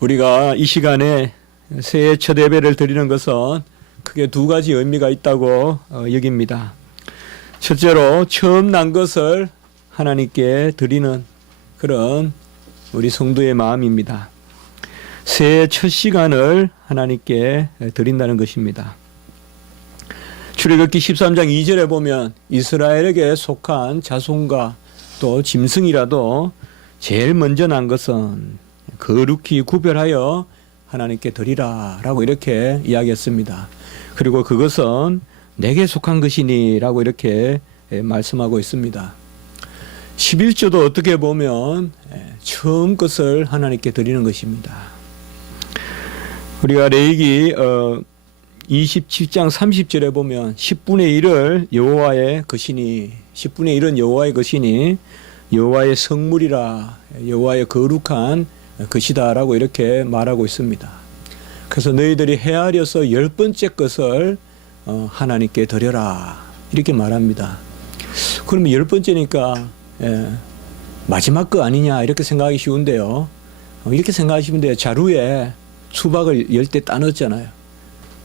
우리가 이 시간에 새해 첫 예배를 드리는 것은 크게 두 가지 의미가 있다고 여깁니다. 첫째로 처음 난 것을 하나님께 드리는 그런 우리 성도의 마음입니다. 새해 첫 시간을 하나님께 드린다는 것입니다. 출애굽기 13장 2절에 보면 이스라엘에게 속한 자손과 또 짐승이라도 제일 먼저 난 것은 거룩히 구별하여 하나님께 드리라 라고 이렇게 이야기했습니다. 그리고 그것은 내게 속한 것이니 라고 이렇게 말씀하고 있습니다. 11조도 어떻게 보면 처음 것을 하나님께 드리는 것입니다. 우리가 레위기 27장 30절에 보면 10분의 1을 여호와의 것이니 10분의 1은 여호와의 것이니 여호와의 성물이라 여호와의 거룩한 것이다 라고 이렇게 말하고 있습니다. 그래서 너희들이 헤아려서 10번째 것을 하나님께 드려라 이렇게 말합니다. 그러면 10번째니까 마지막 거 아니냐 이렇게 생각하기 쉬운데요. 이렇게 생각하시면 돼요. 자루에 수박을 10대 따넣었잖아요.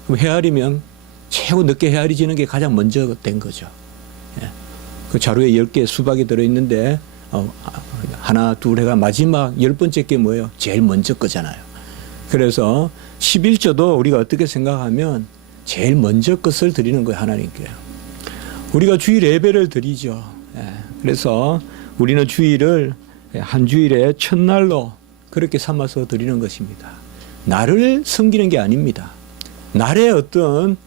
그럼 헤아리면 최고 늦게 헤아리지는 게 가장 먼저 된 거죠. 그 자루에 10개 수박이 들어있는데 하나 둘 해가 마지막 10번째 게 뭐예요? 제일 먼저 거잖아요. 그래서 11조도 우리가 어떻게 생각하면 제일 먼저 것을 드리는 거예요. 하나님께. 우리가 주일 예배를 드리죠. 그래서 우리는 주일을 한 주일의 첫날로 그렇게 삼아서 드리는 것입니다. 나를 섬기는 게 아닙니다. 날에 어떤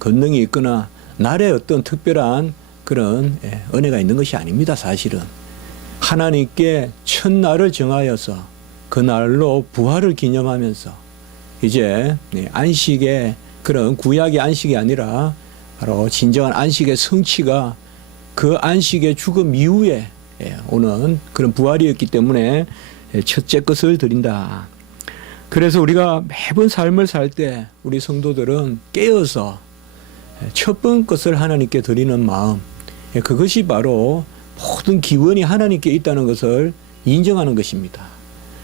권능이 있거나 날에 어떤 특별한 그런 은혜가 있는 것이 아닙니다. 사실은 하나님께 첫날을 정하여서 그 날로 부활을 기념하면서 이제 안식의 그런 구약의 안식이 아니라 바로 진정한 안식의 성취가 그 안식의 죽음 이후에 오는 그런 부활이었기 때문에 첫째 것을 드린다. 그래서 우리가 매번 삶을 살 때 우리 성도들은 깨어서 첫 번 것을 하나님께 드리는 마음, 그것이 바로 모든 기원이 하나님께 있다는 것을 인정하는 것입니다.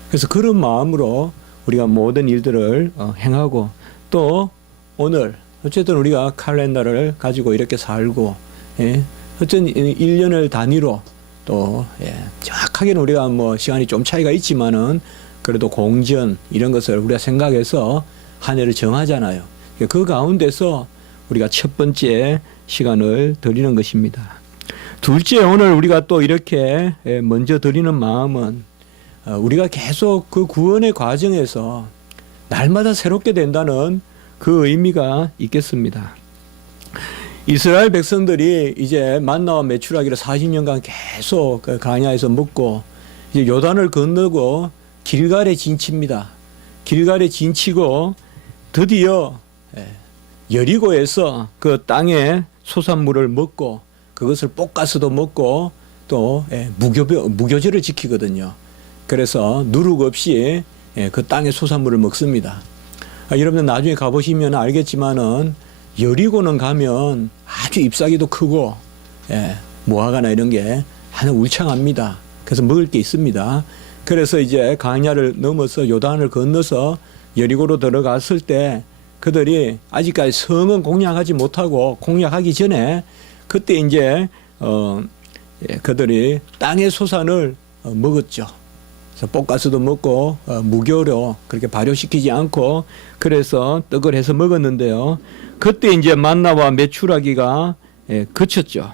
그래서 그런 마음으로 우리가 모든 일들을 행하고 또 오늘 어쨌든 우리가 칼렌더를 가지고 이렇게 살고 어쨌든 1년을 단위로 또 정확하게는 우리가 뭐 시간이 좀 차이가 있지만은 그래도 공전 이런 것을 우리가 생각해서 한 해를 정하잖아요. 그 가운데서 우리가 첫 번째 시간을 드리는 것입니다. 둘째, 오늘 우리가 또 이렇게 먼저 드리는 마음은 우리가 계속 그 구원의 과정에서 날마다 새롭게 된다는 그 의미가 있겠습니다. 이스라엘 백성들이 이제 만나와 메추라기를 40년간 계속 그 광야에서 먹고 이제 요단을 건너고 길갈에 진칩니다. 길갈에 진치고 드디어 여리고에서 그 땅의 소산물을 먹고 그것을 볶아서도 먹고 또 무교절을 지키거든요. 그래서 누룩 없이 그 땅의 소산물을 먹습니다. 여러분들 나중에 가보시면 알겠지만은 여리고는 가면 아주 잎사귀도 크고 무화과나 이런 게 아주 울창합니다. 그래서 먹을 게 있습니다. 그래서 이제 광야를 넘어서 요단을 건너서 여리고로 들어갔을 때 그들이 아직까지 성은 공략하지 못하고 공략하기 전에 그때 이제 그들이 땅의 소산을 먹었죠. 그래서 볶아서도 먹고 무교로 그렇게 발효시키지 않고 그래서 떡을 해서 먹었는데요. 그때 이제 만나와 메추라기가 그쳤죠.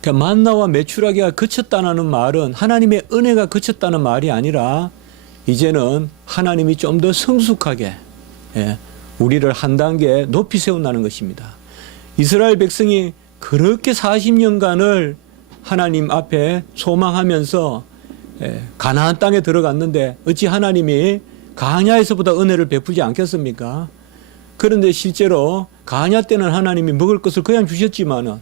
그러니까 만나와 메추라기가 그쳤다는 말은 하나님의 은혜가 그쳤다는 말이 아니라 이제는 하나님이 좀 더 성숙하게 우리를 한 단계 높이 세운다는 것입니다. 이스라엘 백성이 그렇게 40년간을 하나님 앞에 소망하면서 가나안 땅에 들어갔는데 어찌 하나님이 광야에서보다 은혜를 베푸지 않겠습니까? 그런데 실제로 광야 때는 하나님이 먹을 것을 그냥 주셨지만은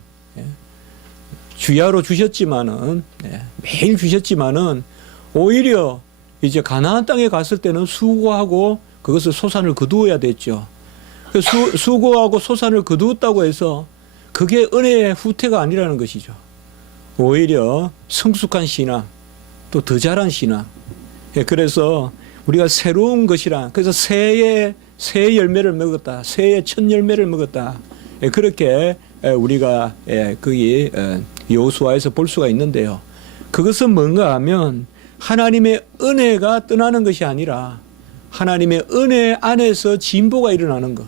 주야로 주셨지만은 매일 주셨지만은 오히려 이제 가나안 땅에 갔을 때는 수고하고 그것을 소산을 거두어야 됐죠. 수고하고 소산을 거두었다고 해서 그게 은혜의 후퇴가 아니라는 것이죠. 오히려 성숙한 신앙, 또 더 잘한 신앙. 그래서 우리가 새로운 것이라. 그래서 새의 열매를 먹었다. 새의 첫 열매를 먹었다. 그렇게 우리가 거기 여호수아에서 볼 수가 있는데요. 그것은 뭔가 하면 하나님의 은혜가 떠나는 것이 아니라 하나님의 은혜 안에서 진보가 일어나는 것.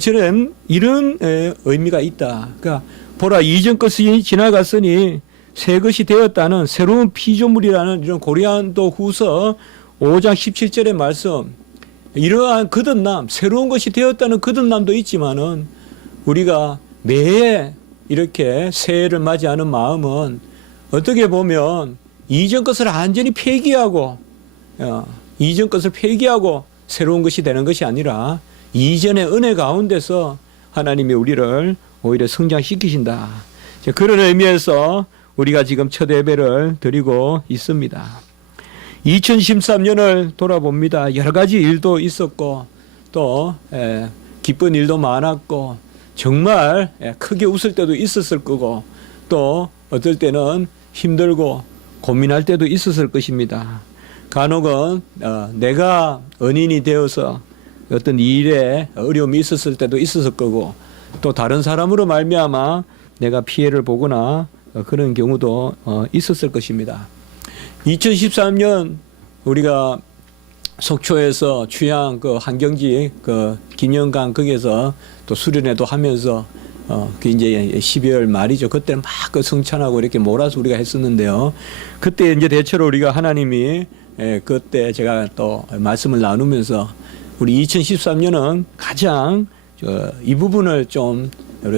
저는 이런 의미가 있다. 그러니까 보라, 이전 것이 지나갔으니 새 것이 되었다는 새로운 피조물이라는 이런 고린도 후서 5장 17절의 말씀. 이러한 거듭남, 새로운 것이 되었다는 거듭남도 있지만은 우리가 매해 이렇게 새해를 맞이하는 마음은 어떻게 보면 이전 것을 완전히 폐기하고 이전 것을 폐기하고 새로운 것이 되는 것이 아니라 이전의 은혜 가운데서 하나님이 우리를 오히려 성장시키신다. 그런 의미에서 우리가 지금 첫 예배를 드리고 있습니다. 2013년을 돌아봅니다. 여러 가지 일도 있었고 또 기쁜 일도 많았고 정말 크게 웃을 때도 있었을 거고 또 어떨 때는 힘들고 고민할 때도 있었을 것입니다. 간혹은 내가 은인이 되어서 어떤 일에 어려움이 있었을 때도 있었을 거고 또 다른 사람으로 말미암아 내가 피해를 보거나 그런 경우도 있었을 것입니다. 2013년 우리가 속초에서 취양 그 한경지 그 기념관 거기에서 또 수련회도 하면서 그 이제 12월 말이죠. 그때는 막 그 성찬하고 이렇게 몰아서 우리가 했었는데요. 그때 이제 대체로 우리가 하나님이 그때 제가 또 말씀을 나누면서 우리 2013년은 가장 이 부분을 좀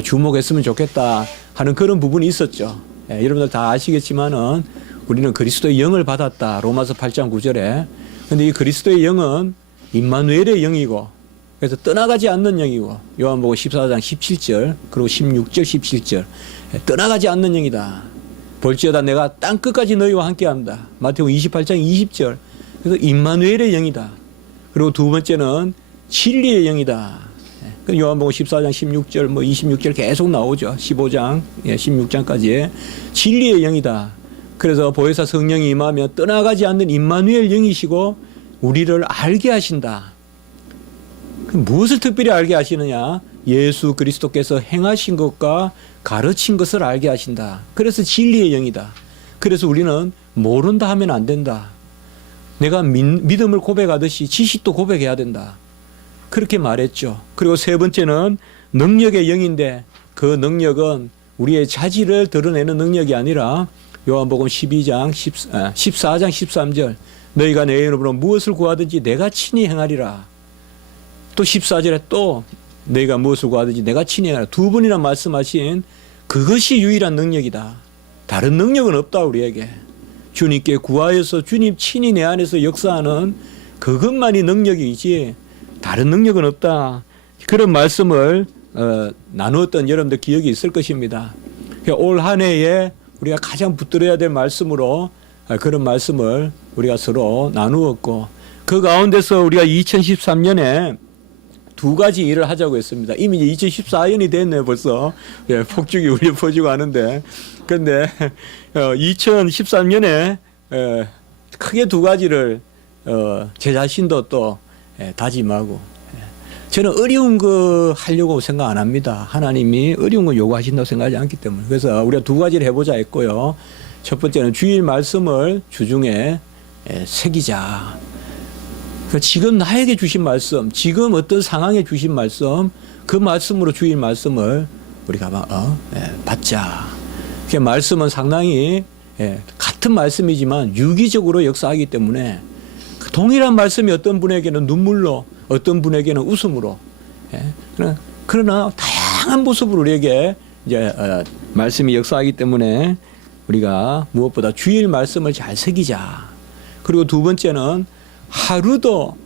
주목했으면 좋겠다 하는 그런 부분이 있었죠. 여러분들 다 아시겠지만은 우리는 그리스도의 영을 받았다. 로마서 8장 9절에. 근데 이 그리스도의 영은 임마누엘의 영이고 그래서 떠나가지 않는 영이고 요한복음 14장 17절 그리고 16절 17절 떠나가지 않는 영이다. 볼지어다 내가 땅 끝까지 너희와 함께한다. 마태복음 28장 20절 그래서 임마누엘의 영이다. 그리고 두 번째는 진리의 영이다. 요한복음 14장 16절 뭐 26절 계속 나오죠. 15장 16장까지 진리의 영이다. 그래서 보혜사 성령이 임하면 떠나가지 않는 임마누엘 영이시고 우리를 알게 하신다. 무엇을 특별히 알게 하시느냐? 예수 그리스도께서 행하신 것과 가르친 것을 알게 하신다. 그래서 진리의 영이다. 그래서 우리는 모른다 하면 안 된다. 내가 믿음을 고백하듯이 지식도 고백해야 된다. 그렇게 말했죠. 그리고 세 번째는 능력의 영인데 그 능력은 우리의 자질을 드러내는 능력이 아니라 요한복음 14장 13절 너희가 내 이름으로 무엇을 구하든지 내가 친히 행하리라. 또 14절에 또 너희가 무엇을 구하든지 내가 친히 행하리라. 두 번이나 말씀하신 그것이 유일한 능력이다. 다른 능력은 없다 우리에게. 주님께 구하여서 주님 친히 내 안에서 역사하는 그것만이 능력이지 다른 능력은 없다. 그런 말씀을 나누었던 여러분들 기억이 있을 것입니다. 올 한 해에 우리가 가장 붙들어야 될 말씀으로 그런 말씀을 우리가 서로 나누었고 그 가운데서 우리가 2013년에 두 가지 일을 하자고 했습니다. 이미 이제 2014년이 됐네요 벌써. 폭죽이 울려 퍼지고 하는데 그런데 2013년에 크게 두 가지를 제 자신도 또 다짐하고 저는 어려운 거 하려고 생각 안 합니다. 하나님이 어려운 거 요구하신다고 생각하지 않기 때문에. 그래서 우리가 두 가지를 해보자 했고요. 첫 번째는 주일 말씀을 주중에 새기자. 지금 나에게 주신 말씀, 지금 어떤 상황에 주신 말씀, 그 말씀으로 주일 말씀을 우리가 받자. 그 말씀은 상당히 같은 말씀이지만 유기적으로 역사하기 때문에 동일한 말씀이 어떤 분에게는 눈물로 어떤 분에게는 웃음으로 그러나 다양한 모습으로 우리에게 이제 말씀이 역사하기 때문에 우리가 무엇보다 주일 말씀을 잘 새기자. 그리고 두 번째는 하루도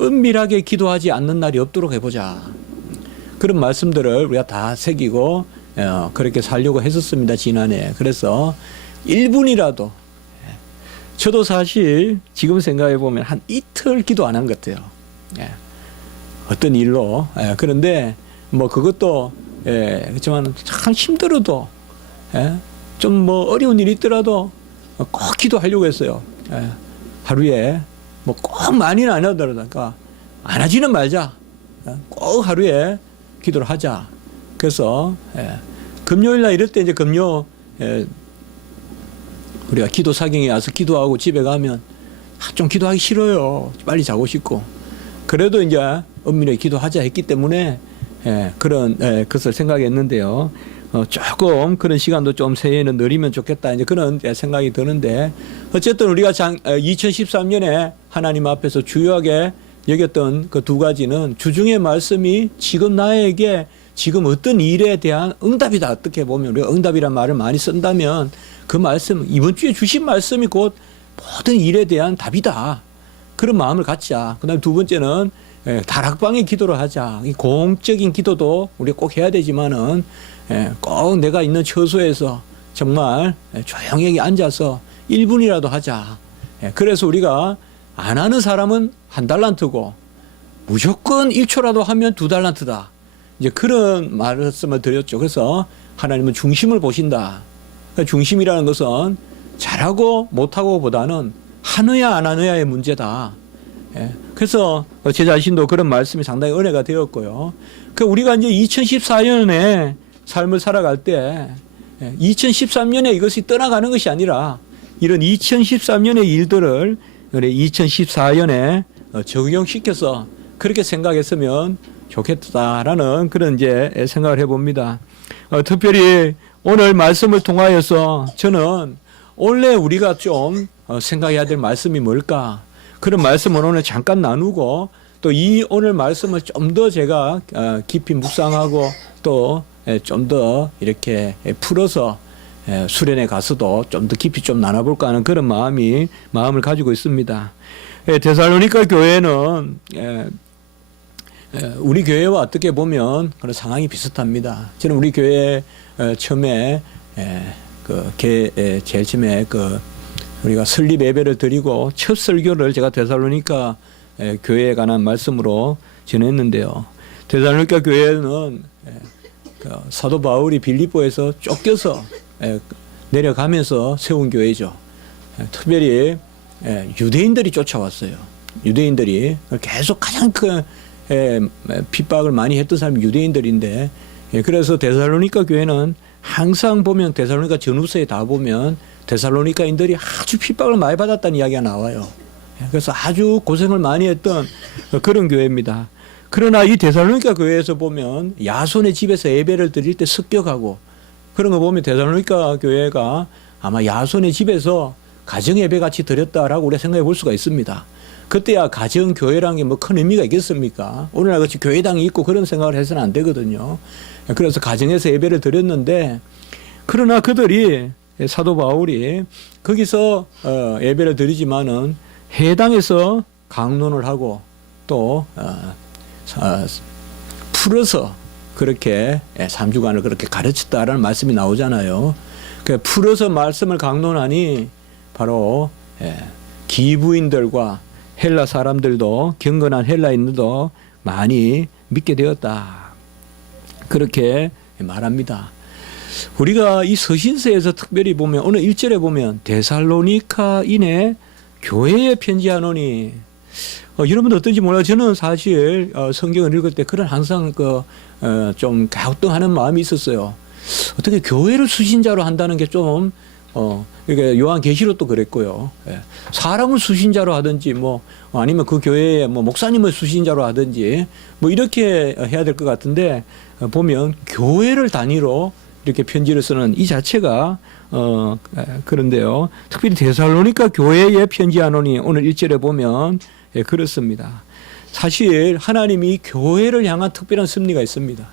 은밀하게 기도하지 않는 날이 없도록 해보자. 그런 말씀들을 우리가 다 새기고 그렇게 살려고 했었습니다 지난해. 그래서 1분이라도 저도 사실 지금 생각해 보면 한 이틀 기도 안 한 것 같아요. 어떤 일로. 그런데 뭐 그것도 그렇지만 참 힘들어도 좀 뭐 어려운 일이 있더라도 꼭 기도하려고 했어요. 하루에 뭐 꼭 많이는 안 하더라도 안 하지는 말자. 꼭 하루에 기도를 하자. 그래서 금요일 날 이럴 때 이제 우리가 기도 사경에 와서 기도하고 집에 가면 좀 기도하기 싫어요. 빨리 자고 싶고. 그래도 이제 엄밀히 기도하자 했기 때문에 그런 것을 생각했는데요. 조금 그런 시간도 좀 새해에는 늘리면 좋겠다. 이제 그런 생각이 드는데 어쨌든 우리가 2013년에 하나님 앞에서 주요하게 여겼던 그 두 가지는 주중의 말씀이 지금 나에게 지금 어떤 일에 대한 응답이다. 어떻게 보면 우리가 응답이란 말을 많이 쓴다면 그 말씀, 이번 주에 주신 말씀이 곧 모든 일에 대한 답이다. 그런 마음을 갖자. 그 다음에 두 번째는 다락방의 기도를 하자. 이 공적인 기도도 우리가 꼭 해야 되지만은 꼭 내가 있는 처소에서 정말 조용히 앉아서 1분이라도 하자. 그래서 우리가 안 하는 사람은 1달란트고 무조건 1초라도 하면 2달란트다. 이제 그런 말씀을 드렸죠. 그래서 하나님은 중심을 보신다. 그러니까 중심이라는 것은 잘하고 못하고 보다는 하느냐 안 하느냐의 문제다. 그래서 제 자신도 그런 말씀이 상당히 은혜가 되었고요. 그 우리가 이제 2014년에 삶을 살아갈 때 2013년에 이것이 떠나가는 것이 아니라 이런 2013년의 일들을 2014년에 적용시켜서 그렇게 생각했으면 좋겠다라는 그런 이제 생각을 해봅니다. 특별히 오늘 말씀을 통하여서 저는 원래 우리가 좀 생각해야 될 말씀이 뭘까? 그런 말씀을 오늘 잠깐 나누고 또 이 오늘 말씀을 좀 더 제가 깊이 묵상하고 또 좀 더 이렇게 풀어서 수련회 가서도 좀 더 깊이 좀 나눠볼까 하는 그런 마음을 가지고 있습니다. 데살로니가 교회는 우리 교회와 어떻게 보면 그런 상황이 비슷합니다. 저는 우리 교회 처음에 제일 처음에 우리가 설립 예배를 드리고 첫 설교를 제가 데살로니가 교회에 관한 말씀으로 전했는데요. 데살로니가 교회는 사도 바울이 빌립보에서 쫓겨서 내려가면서 세운 교회죠. 특별히 유대인들이 쫓아왔어요. 유대인들이 계속 가장 큰 핍박을 많이 했던 사람이 유대인들인데 그래서 데살로니가 교회는 항상 보면 데살로니가 전후서에 다 보면 데살로니가인들이 아주 핍박을 많이 받았다는 이야기가 나와요. 그래서 아주 고생을 많이 했던 그런 교회입니다. 그러나 이 데살로니가 교회에서 보면 야손의 집에서 예배를 드릴 때 습격하고 그런 거 보면 데살로니가 교회가 아마 야손의 집에서 가정 예배 같이 드렸다라고 우리가 생각해 볼 수가 있습니다. 그때야 가정 교회라는 게 뭐 큰 의미가 있겠습니까? 오늘날 같이 교회당이 있고 그런 생각을 해서는 안 되거든요. 그래서 가정에서 예배를 드렸는데 그러나 그들이 사도 바울이 거기서 예배를 드리지만은 해당에서 강론을 하고 또 풀어서 그렇게 3주간을 그렇게 가르쳤다라는 말씀이 나오잖아요. 그 풀어서 말씀을 강론하니 바로 기부인들과 헬라 사람들도 경건한 헬라인들도 많이 믿게 되었다. 그렇게 말합니다. 우리가 이 서신서에서 특별히 보면 오늘 1절에 보면 데살로니카인의 교회에 편지하노니 여러분도 어떤지 몰라요. 저는 사실 성경을 읽을 때 그런 항상 좀 갸우뚱하는 마음이 있었어요. 어떻게 교회를 수신자로 한다는 게 좀 이게 요한계시록도 그랬고요. 사람을 수신자로 하든지 아니면 그 교회에 목사님을 수신자로 하든지 이렇게 해야 될 것 같은데 보면 교회를 단위로 이렇게 편지를 쓰는 이 자체가 그런데요. 특별히 데살로니가 교회에 편지하노니 오늘 1절에 보면 그렇습니다. 사실 하나님이 교회를 향한 특별한 섭리가 있습니다.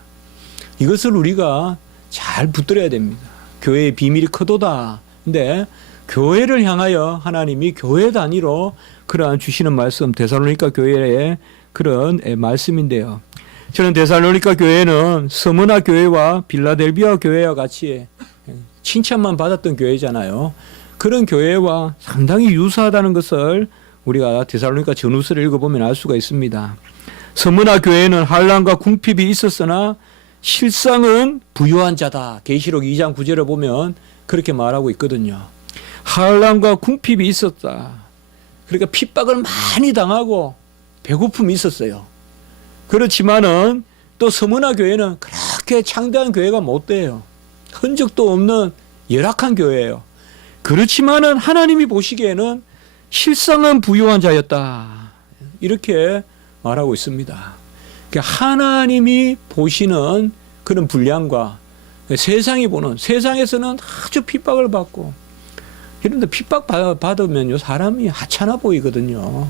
이것을 우리가 잘 붙들어야 됩니다. 교회의 비밀이 크도다. 근데 교회를 향하여 하나님이 교회 단위로 그러한 주시는 말씀 데살로니가 교회의 그런 말씀인데요. 저는 데살로니가 교회는 스무나 교회와 빌라델비아 교회와 같이 칭찬만 받았던 교회잖아요. 그런 교회와 상당히 유사하다는 것을 우리가 데살로니가 전후서를 읽어보면 알 수가 있습니다. 스무나 교회는 환난과 궁핍이 있었으나 실상은 부유한 자다. 계시록 2장 9절을 보면 그렇게 말하고 있거든요. 환난과 궁핍이 있었다. 그러니까 핍박을 많이 당하고 배고픔이 있었어요. 그렇지만은 또 서문화 교회는 그렇게 창대한 교회가 못 돼요. 흔적도 없는 열악한 교회예요. 그렇지만은 하나님이 보시기에는 실상은 부유한 자였다. 이렇게 말하고 있습니다. 그러니까 하나님이 보시는 그런 분량과 세상이 보는, 세상에서는 아주 핍박을 받고, 그런데 핍박 받으면요 사람이 하찮아 보이거든요.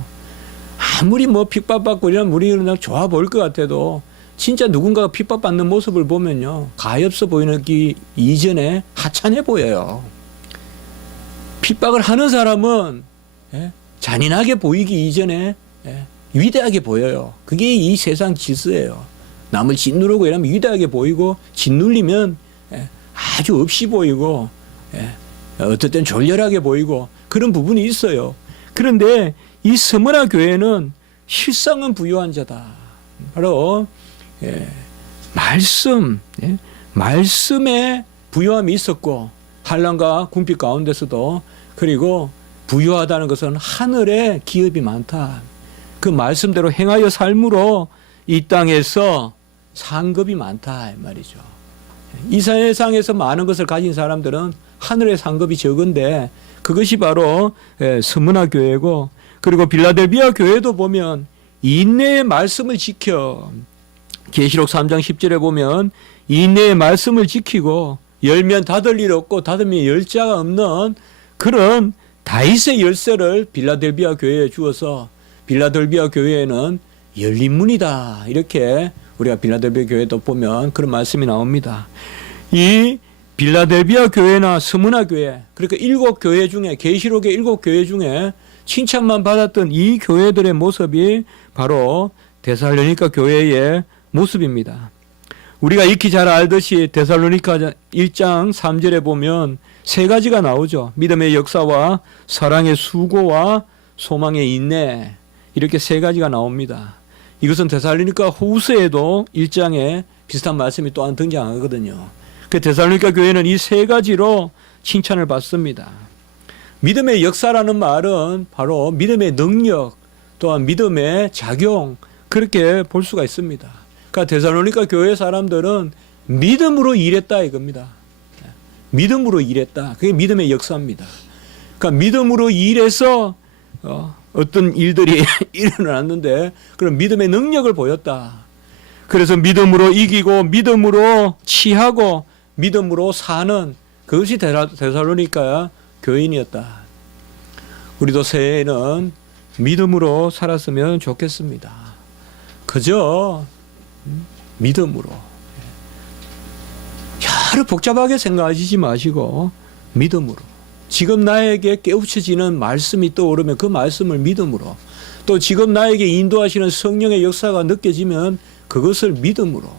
아무리 뭐 핍박받고 이러면 우리는 좋아 보일 것 같아도 진짜 누군가가 핍박받는 모습을 보면요 가엾어 보이는 기 이전에 하찮아 보여요. 핍박을 하는 사람은 잔인하게 보이기 이전에 위대하게 보여요. 그게 이 세상 질서예요. 남을 짓누르고 이러면 위대하게 보이고, 짓눌리면 아주 없이 보이고, 어떨 땐 졸렬하게 보이고 그런 부분이 있어요. 그런데 이 서문화 교회는 실상은 부유한 자다. 바로 말씀에 부유함이 있었고, 환난과 궁핍 가운데서도, 그리고 부유하다는 것은 하늘에 기업이 많다. 그 말씀대로 행하여 삶으로 이 땅에서 상급이 많다 이 말이죠. 이 세상에서 많은 것을 가진 사람들은 하늘의 상급이 적은데 그것이 바로 서문화 교회고, 그리고 빌라델비아 교회도 보면 인내의 말씀을 지켜, 계시록 3장 10절에 보면 인내의 말씀을 지키고 열면 닫을 일 없고 닫으면 열 자가 없는 그런 다윗의 열쇠를 빌라델비아 교회에 주어서 빌라델비아 교회에는 열린 문이다. 이렇게 우리가 빌라델비아 교회도 보면 그런 말씀이 나옵니다. 이 빌라델비아 교회나 서문화 교회, 그러니까 7교회 중에, 계시록의 7교회 중에 칭찬만 받았던 이 교회들의 모습이 바로 데살로니가 교회의 모습입니다. 우리가 익히 잘 알듯이 데살로니가 1장 3절에 보면 세 가지가 나오죠. 믿음의 역사와 사랑의 수고와 소망의 인내, 이렇게 세 가지가 나옵니다. 이것은 데살로니가 후서에도 1장에 비슷한 말씀이 또한 등장하거든요. 그 데살로니가 교회는 이 세 가지로 칭찬을 받습니다. 믿음의 역사라는 말은 바로 믿음의 능력, 또한 믿음의 작용, 그렇게 볼 수가 있습니다. 그러니까 데살로니가 교회 사람들은 믿음으로 일했다 이겁니다. 믿음으로 일했다. 그게 믿음의 역사입니다. 그러니까 믿음으로 일해서 어떤 일들이 일어났는데 그런 믿음의 능력을 보였다. 그래서 믿음으로 이기고 믿음으로 취하고 믿음으로 사는 그것이 데살로니가 교인이었다. 우리도 새해에는 믿음으로 살았으면 좋겠습니다. 그저 믿음으로. 여러 복잡하게 생각하시지 마시고 믿음으로. 지금 나에게 깨우쳐지는 말씀이 떠오르면 그 말씀을 믿음으로, 또 지금 나에게 인도하시는 성령의 역사가 느껴지면 그것을 믿음으로,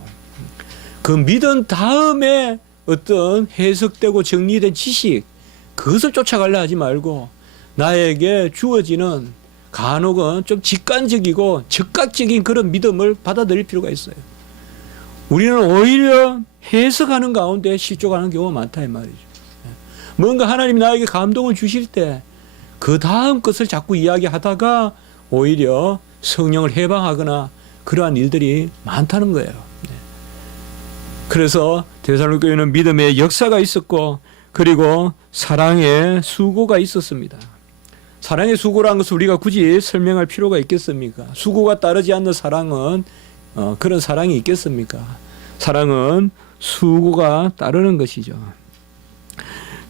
그 믿은 다음에 어떤 해석되고 정리된 지식, 그것을 쫓아가려 하지 말고 나에게 주어지는 간혹은 좀 직관적이고 즉각적인 그런 믿음을 받아들일 필요가 있어요. 우리는 오히려 해석하는 가운데 실족하는 경우가 많다 이 말이죠. 뭔가 하나님이 나에게 감동을 주실 때 그 다음 것을 자꾸 이야기하다가 오히려 성령을 해방하거나 그러한 일들이 많다는 거예요. 그래서 데살로니가 교회는 믿음의 역사가 있었고, 그리고 사랑의 수고가 있었습니다. 사랑의 수고라는 것을 우리가 굳이 설명할 필요가 있겠습니까? 수고가 따르지 않는 사랑은 그런 사랑이 있겠습니까? 사랑은 수고가 따르는 것이죠.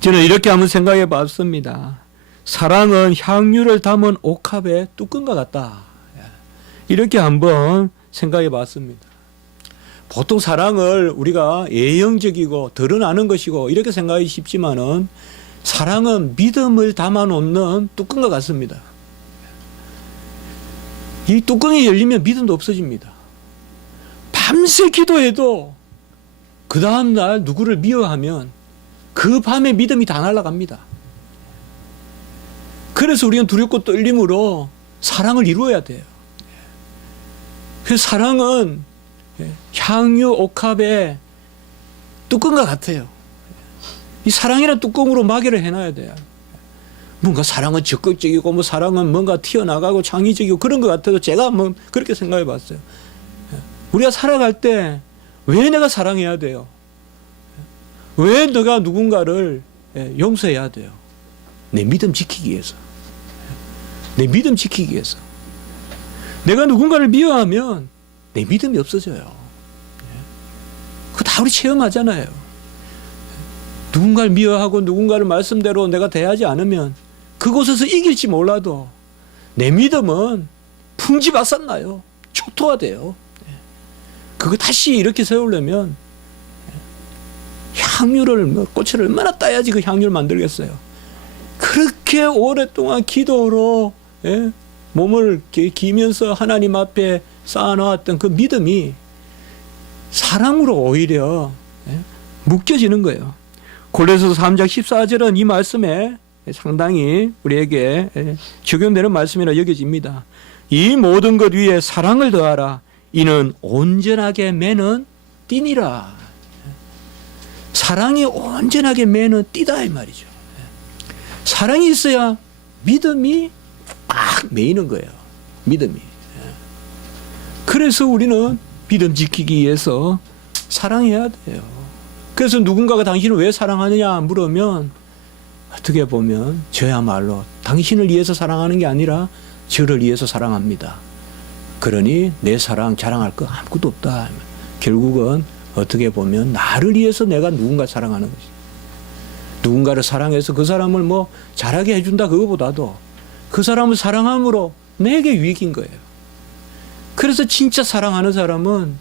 저는 이렇게 한번 생각해 봤습니다. 사랑은 향유를 담은 옥합의 뚜껑과 같다. 이렇게 한번 생각해 봤습니다. 보통 사랑을 우리가 예형적이고 드러나는 것이고 이렇게 생각하기 쉽지만은 사랑은 믿음을 담아놓는 뚜껑과 같습니다. 이 뚜껑이 열리면 믿음도 없어집니다. 밤새 기도해도 그 다음날 누구를 미워하면 그 밤에 믿음이 다 날아갑니다. 그래서 우리는 두렵고 떨림으로 사랑을 이루어야 돼요. 그래서 사랑은 향유 옥합의 뚜껑과 같아요. 이 사랑이라는 뚜껑으로 마개를 해놔야 돼요. 뭔가 사랑은 적극적이고 뭐 사랑은 뭔가 튀어나가고 창의적이고 그런 것 같아도 제가 뭐 그렇게 생각해 봤어요. 우리가 살아갈 때 왜 내가 사랑해야 돼요? 왜 내가 누군가를 용서해야 돼요? 내 믿음 지키기 위해서. 내 믿음 지키기 위해서. 내가 누군가를 미워하면 내 믿음이 없어져요. 그거 다 우리 체험하잖아요. 누군가를 미워하고 누군가를 말씀대로 내가 대하지 않으면 그곳에서 이길지 몰라도 내 믿음은 풍지박산나요. 초토화돼요. 그거 다시 이렇게 세우려면 향유를, 꽃을 얼마나 따야지 그 향유를 만들겠어요. 그렇게 오랫동안 기도로 몸을 기면서 하나님 앞에 쌓아놓았던 그 믿음이 사랑으로 오히려 묶여지는 거예요. 고린도서 3장 14절은 이 말씀에 상당히 우리에게 적용되는 말씀이라 여겨집니다. 이 모든 것 위에 사랑을 더하라. 이는 온전하게 매는 띠니라. 사랑이 온전하게 매는 띠다 이 말이죠. 사랑이 있어야 믿음이 막 매이는 거예요. 믿음이. 그래서 우리는 믿음 지키기 위해서 사랑해야 돼요. 그래서 누군가가 당신을 왜 사랑하느냐 물으면 어떻게 보면 저야말로 당신을 위해서 사랑하는 게 아니라 저를 위해서 사랑합니다. 그러니 내 사랑 자랑할 거 아무것도 없다. 결국은 어떻게 보면 나를 위해서 내가 누군가 사랑하는 것이. 누군가를 사랑해서 그 사람을 뭐 잘하게 해준다 그거보다도 그 사람을 사랑함으로 내게 유익인 거예요. 그래서 진짜 사랑하는 사람은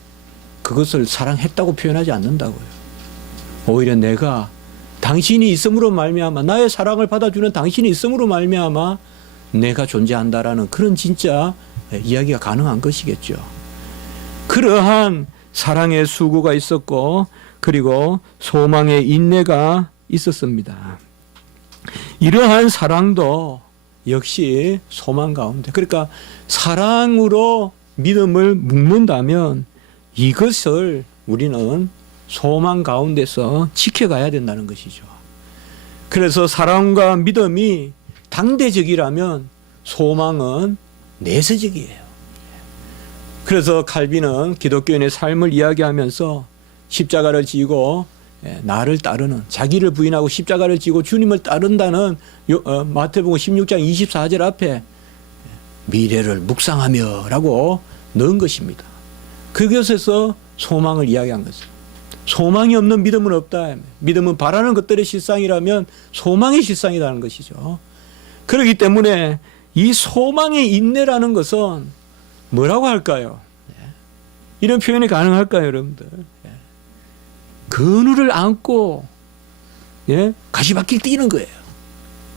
그것을 사랑했다고 표현하지 않는다고요. 오히려 내가 당신이 있음으로 말미암아 나의 사랑을 받아주는 당신이 있음으로 말미암아 내가 존재한다라는 그런 진짜 이야기가 가능한 것이겠죠. 그러한 사랑의 수고가 있었고 그리고 소망의 인내가 있었습니다. 이러한 사랑도 역시 소망 가운데, 그러니까 사랑으로 믿음을 묶는다면 이것을 우리는 소망 가운데서 지켜가야 된다는 것이죠. 그래서 사랑과 믿음이 당대적이라면 소망은 내세적이에요. 그래서 칼빈은 기독교인의 삶을 이야기하면서 십자가를 지고 나를 따르는, 자기를 부인하고 십자가를 지고 주님을 따른다는 마태복음 16장 24절 앞에 미래를 묵상하며 라고 넣은 것입니다. 그것에서 소망을 이야기한 것입니다. 소망이 없는 믿음은 없다. 믿음은 바라는 것들의 실상이라면 소망의 실상이라는 것이죠. 그렇기 때문에 이 소망의 인내라는 것은 뭐라고 할까요? 이런 표현이 가능할까요, 여러분들? 그늘을 안고 가시밭길 뛰는 거예요.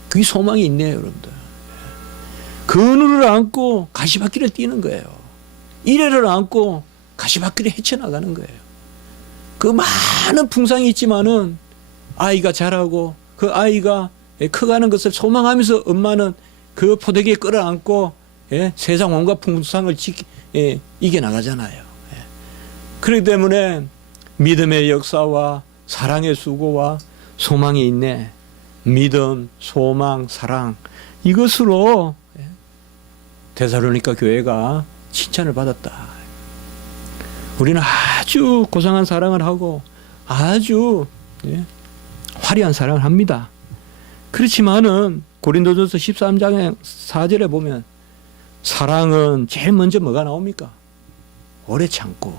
그게 소망이 있네요, 여러분들. 그늘을 안고 가시밭길을 뛰는 거예요. 이래를 안고 가시밭길을 헤쳐나가는 거예요. 그 많은 풍상이 있지만은 아이가 자라고 그 아이가 커가는 것을 소망하면서 엄마는 그 포대기에 끌어안고 세상 온갖 풍상을 이겨나가잖아요. 그렇기 때문에 믿음의 역사와 사랑의 수고와 소망이 있네. 믿음, 소망, 사랑 이것으로 데살로니가 교회가 칭찬을 받았다. 우리는 아주 고상한 사랑을 하고 아주 화려한 사랑을 합니다. 그렇지만은 고린도전서 13장 4절에 보면 사랑은 제일 먼저 뭐가 나옵니까? 오래 참고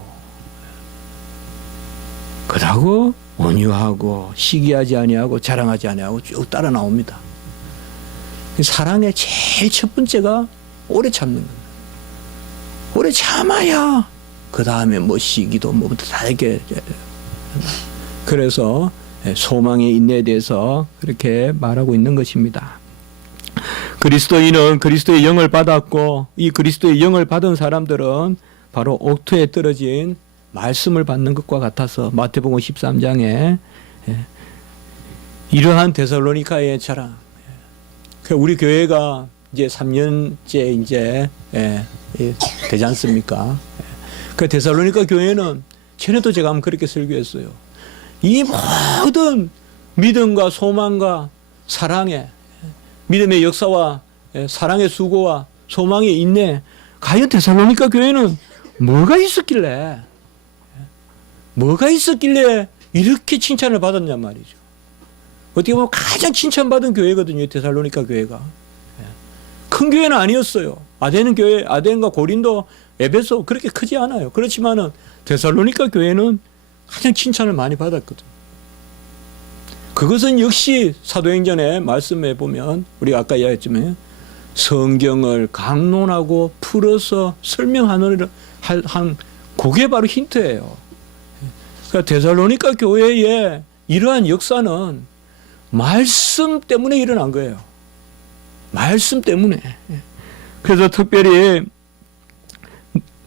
그러고 온유하고 시기하지 아니하고 자랑하지 아니하고 쭉 따라 나옵니다. 사랑의 제일 첫 번째가 오래 참는 겁니다. 오래 참아야 그 다음에 뭐 시기도 뭐부터 다 이렇게. 그래서 소망의 인내에 대해서 그렇게 말하고 있는 것입니다. 그리스도인은 그리스도의 영을 받았고 이 그리스도의 영을 받은 사람들은 바로 옥토에 떨어진 말씀을 받는 것과 같아서 마태복음 13장에 이러한 데살로니가의 자랑. 우리 교회가 이제 3년째 이제 되지 않습니까? 그 데살로니가 교회는 전에도 제가 한번 그렇게 설교했어요. 이 모든 믿음과 소망과 사랑에 믿음의 역사와 사랑의 수고와 소망의 인내. 과연 데살로니가 교회는 뭐가 있었길래 이렇게 칭찬을 받았냐 말이죠. 어떻게 보면 가장 칭찬받은 교회거든요, 데살로니가 교회가. 큰 교회는 아니었어요. 아덴과 고린도, 에베소 그렇게 크지 않아요. 그렇지만은 데살로니가 교회는 가장 칭찬을 많이 받았거든요. 그것은 역시 사도행전의 말씀에 보면 우리가 아까 이야기했지만 성경을 강론하고 풀어서 설명하는 한 그게 바로 힌트예요. 그러니까 데살로니가 교회의 이러한 역사는 말씀 때문에 일어난 거예요. 말씀 때문에. 그래서 특별히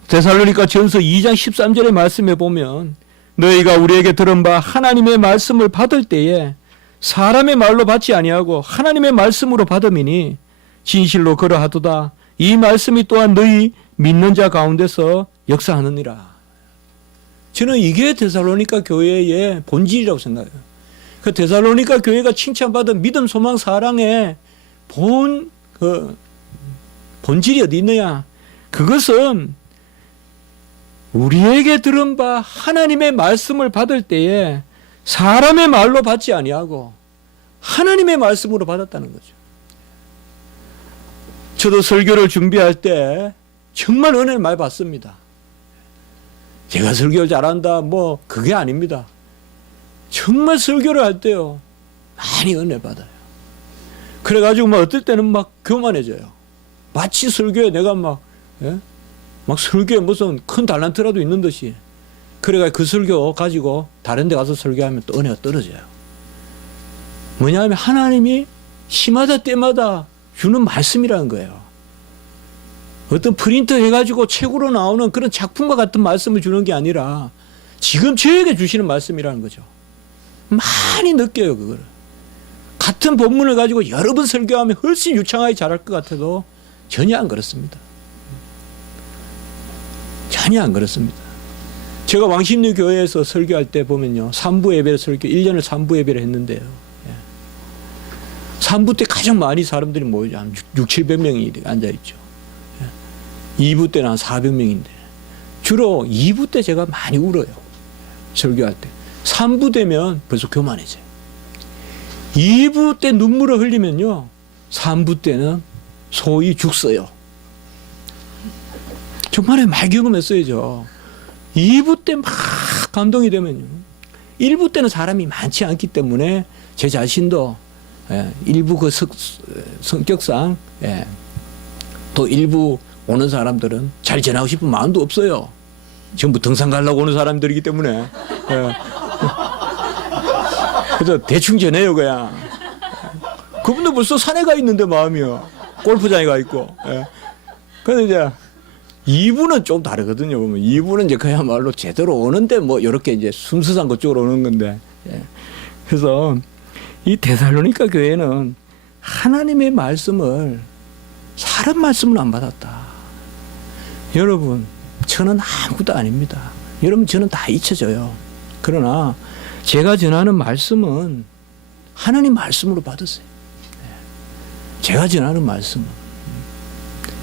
데살로니가 전서 2장 13절의 말씀에 보면 너희가 우리에게 들은 바 하나님의 말씀을 받을 때에 사람의 말로 받지 아니하고 하나님의 말씀으로 받음이니 진실로 그러하도다. 이 말씀이 또한 너희 믿는 자 가운데서 역사하느니라. 저는 이게 데살로니가 교회의 본질이라고 생각해요. 그 데살로니가 교회가 칭찬받은 믿음, 소망, 사랑의 본질이 어디 있느냐? 그것은 우리에게 들은 바 하나님의 말씀을 받을 때에 사람의 말로 받지 아니하고 하나님의 말씀으로 받았다는 거죠. 저도 설교를 준비할 때 정말 은혜를 많이 받습니다. 제가 설교를 잘한다 뭐 그게 아닙니다. 정말 설교를 할 때요 많이 은혜 받아요. 그래가지고 막 어떨 때는 막 교만해져요. 마치 설교에 내가 막 설교에 무슨 큰 달란트라도 있는 듯이. 그래가 그 설교 가지고 다른 데 가서 설교하면 또 은혜가 떨어져요. 뭐냐면 하나님이 시마다 때마다 주는 말씀이라는 거예요. 어떤 프린터 해가지고 책으로 나오는 그런 작품과 같은 말씀을 주는 게 아니라 지금 저에게 주시는 말씀이라는 거죠. 많이 느껴요, 그거를. 같은 본문을 가지고 여러 번 설교하면 훨씬 유창하게 잘할 것 같아도 전혀 안 그렇습니다. 전혀 안 그렇습니다. 제가 왕십리 교회에서 설교할 때 보면요. 3부 예배를 1년을 3부 예배를 했는데요. 3부 때 가장 많이 사람들이 모이죠. 한 600~700명이 앉아있죠. 2부 때는 한 400명인데 주로 2부 때 제가 많이 울어요. 설교할 때. 3부 되면 벌써 교만해져요. 2부 때 눈물을 흘리면요. 3부 때는 소위 죽어요. 정말 말 경험했어야죠. 2부 때 막 감동이 되면요. 1부 때는 사람이 많지 않기 때문에 제 자신도 일부 그 성격상 또 일부 오는 사람들은 잘 전하고 싶은 마음도 없어요. 전부 등산 가려고 오는 사람들이기 때문에. 그래서 대충 전해요, 그냥. 그분도 벌써 산에 가 있는데 마음이요. 골프장에 가 있고. 근데 이제 2부는 좀 다르거든요. 보면 2부는 이제 그야말로 제대로 오는데 뭐 이렇게 이제 순수한 것 쪽으로 오는 건데. 그래서 이 데살로니가 교회는 하나님의 말씀을 사람 말씀을 안 받았다. 여러분, 저는 아무것도 아닙니다. 여러분, 저는 다 잊혀져요. 그러나 제가 전하는 말씀은 하나님 말씀으로 받으세요. 제가 전하는 말씀은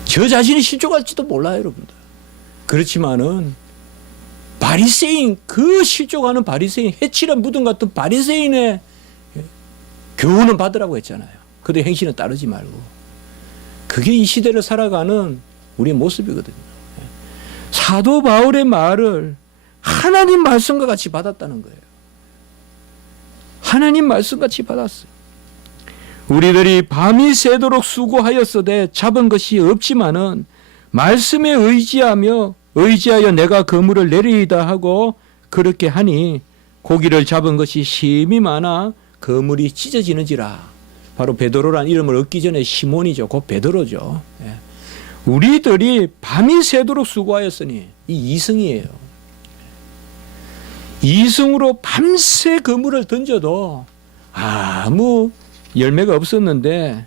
저 자신이 실족할지도 몰라요, 여러분들. 그렇지만은 바리새인, 그 실족하는 바리새인, 해칠한 무덤 같은 바리새인의 교훈은 받으라고 했잖아요. 그들 행실은 따르지 말고. 그게 이 시대를 살아가는 우리의 모습이거든요. 사도 바울의 말을 하나님 말씀과 같이 받았다는 거예요. 하나님 말씀같이 받았어요. 우리들이 밤이 새도록 수고하였으되 잡은 것이 없지만은 말씀에 의지하여 내가 그물을 내리이다 하고 그렇게 하니 고기를 잡은 것이 심히 많아 그물이 찢어지는지라. 바로 베드로란 이름을 얻기 전에 시몬이죠. 곧 베드로죠. 우리들이 밤이 새도록 수고하였으니 이 이승이에요. 이승으로 밤새 그물을 던져도 아무 열매가 없었는데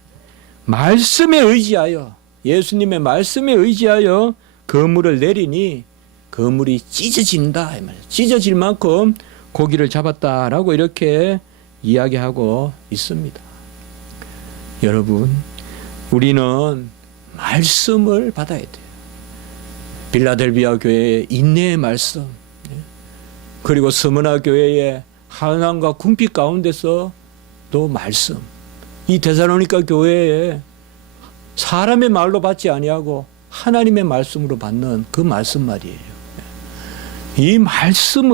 말씀에 의지하여, 예수님의 말씀에 의지하여 그물을 내리니 그물이 찢어진다. 찢어질 만큼 고기를 잡았다라고 이렇게 이야기하고 있습니다. 여러분, 우리는 말씀을 받아야 돼요. 빌라델비아 교회의 인내의 말씀, 그리고 스무나 교회의 한양과 궁핍 가운데서 또 말씀, 이 데살로니가 교회에 사람의 말로 받지 아니하고 하나님의 말씀으로 받는 그 말씀 말이에요. 이 말씀을